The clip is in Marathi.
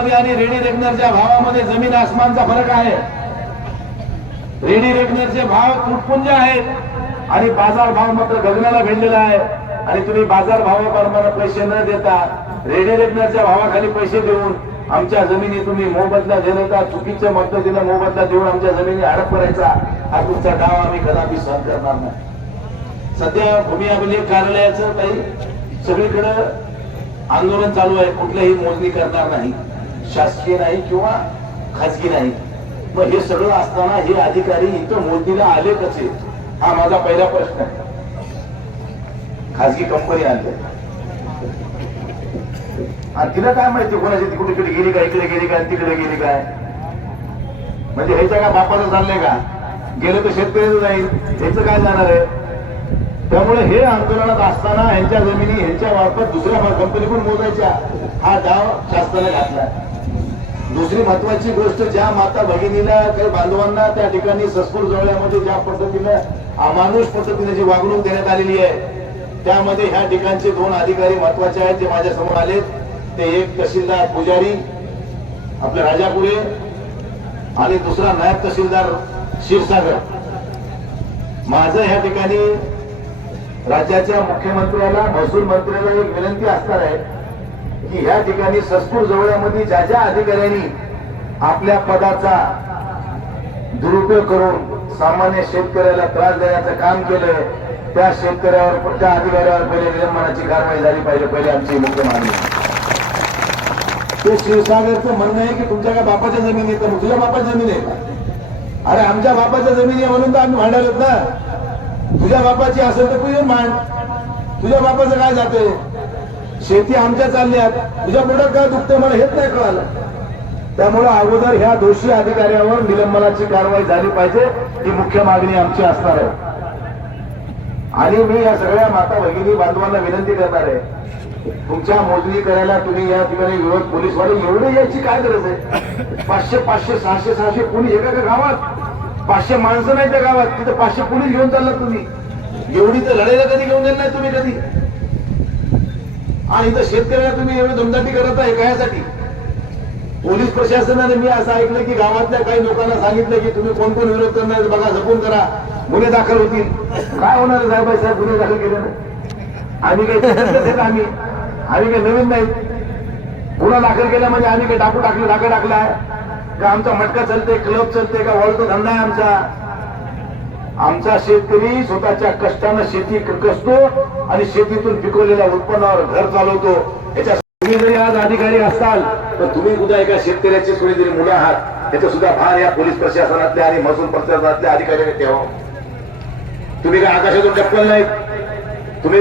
भावामध्ये आणि रेडी रेकनरच्या भावामध्ये जमीन आसमानचा फरक आहे। रेडी रेकनरचे भाव तुटपुंज आहेत आणि बाजार भाव मात्र गगनाला भिडलेला आहे। आणि तुम्ही बाजार भावाप्रमाणे पैसे न देता रेडी रेकनरच्या भावाखाली पैसे देऊन आमच्या जमिनी तुम्ही मोबदला देता, चुकीच्या पद्धतीने मोबदला देऊन आमच्या जमिनी हडप करायचा हा तुमचा डाव आम्ही कदापि सहन करणार नाही। सध्या भूमी अभिलेख कार्यालयाचं काही सगळीकडे आंदोलन चालू आहे, कुठल्याही मोजणी करणार नाही, शासकीय नाही किंवा खाजगी नाही। मग हे सगळं असताना हे अधिकारी इथं मोजणीला आले कसे, हा माझा पहिला प्रश्न आहे। खाजगी कंपनी आणली आणि तिला काय माहिती कोणाची कुठे कुठे गेली का, इकडे गेली का, तिकडे गेली काय, म्हणजे ह्याच्या का बापाचं चाललंय का, गेलं तर शेतकऱ्याचं जाईल, ह्याचं काय जाणार आहे। त्यामुळे हे आंदोलनात असताना ह्यांच्या जमिनी ह्यांच्या मार्फत दुसऱ्या कंपनीकडून मोजायच्या हा डाव शासनाने घातला। दुसरी महत्वाची गोष्ट, ज्या माता भगिनीला काही बांधवांना त्या ठिकाणी ससपूर जवळ्यामध्ये ज्या पद्धतीनं अमानुष पद्धतीने जी वागणूक देण्यात आलेली आहे, त्यामध्ये ह्या ठिकाणचे दोन अधिकारी महत्वाचे आहेत जे माझ्या समोर आले। ते एक तहसीलदार पुजारी आपले राजापुरे आणि दुसरा नायब तहसीलदार क्षीरसागर। माझं ह्या ठिकाणी राज्याच्या मुख्यमंत्र्याला, महसूल मंत्र्याला एक विनंती असणार आहे की ह्या ठिकाणी ससपूर जवळ्यामध्ये ज्या ज्या अधिकाऱ्यांनी आपल्या पदाचा दुरुपयोग करून सामान्य शेतकऱ्याला त्रास देण्याचं काम केलंय, त्या शेतकऱ्यावर, त्या अधिकाऱ्यावर पहिले निलंबनाची कारवाई झाली पाहिजे, पहिले आमची मुख्य मागणी। ते क्षीरसागरचं म्हणणं आहे की तुमच्या का बापाच्या जमिनी आहे, तर तुझ्या बापाची जमीन आहे का? अरे आमच्या बापाच्या जमिनी आहे म्हणून तर आम्ही भांडायलोत ना। तुझ्या बापाची असेल तर तू येऊन मांड, तुझ्या बापाचं काय जाते, शेती आमच्या चालल्यात, तुझ्या पोटात काय दुखते मला हेच नाही कळालं। त्यामुळे अगोदर ह्या दोषी अधिकाऱ्यावर निलंबनाची कारवाई झाली पाहिजे, ही मुख्य मागणी आमची असणार आहे। आणि मी या सगळ्या माता भगिनी बांधवांना विनंती करणार आहे, तुमच्या मोजणी करायला तुम्ही या ठिकाणी विरोध पोलीसवाले एवढे यायची काय गरज आहे? 500 500 600 600 पोलीस एका गावात, 500 माणसं नाही त्या गावात, तिथे 500 पोलीस घेऊन चाललात तुम्ही, एवढी तर लढाईला कधी घेऊन गेल नाही तुम्ही कधी। आणि इथं शेतकऱ्याला तुम्ही एवढी दमदाटी करत आहे कशासाठी? पोलीस प्रशासनाने मी असं ऐकलं की गावातल्या काही लोकांना सांगितलं की तुम्ही कोण कोण विरोध करणार बघा, जपून करा, गुन्हे दाखल होतील। काय होणार साहेब, साहेब गुन्हे दाखल केले नाही, आम्ही काही आम्ही काही नवीन नाही, गुन्हा दाखल केला म्हणजे आम्ही काही टाकू टाकलं, धाका टाकलाय का? आमचा मटका चालते, क्लब चालते का, वळतो धंदा आहे आमचा। आमचा शेतकरी स्वतःच्या कष्टानं शेती कसतो आणि शेतीतून पिकवलेल्या उत्पन्नावर घर चालवतो। याच्या तुम्ही जरी आज अधिकारी असाल तर तुम्ही सुद्धा एका शेतकऱ्याचे थोडी मुलं आहात, याचा सुद्धा भार या पोलीस प्रशासनातल्या आणि महसूल प्रशासनातल्या अधिकाऱ्यांनी ठेवा। तुम्ही काय आकाशातून टप्पल नाहीत, तुम्ही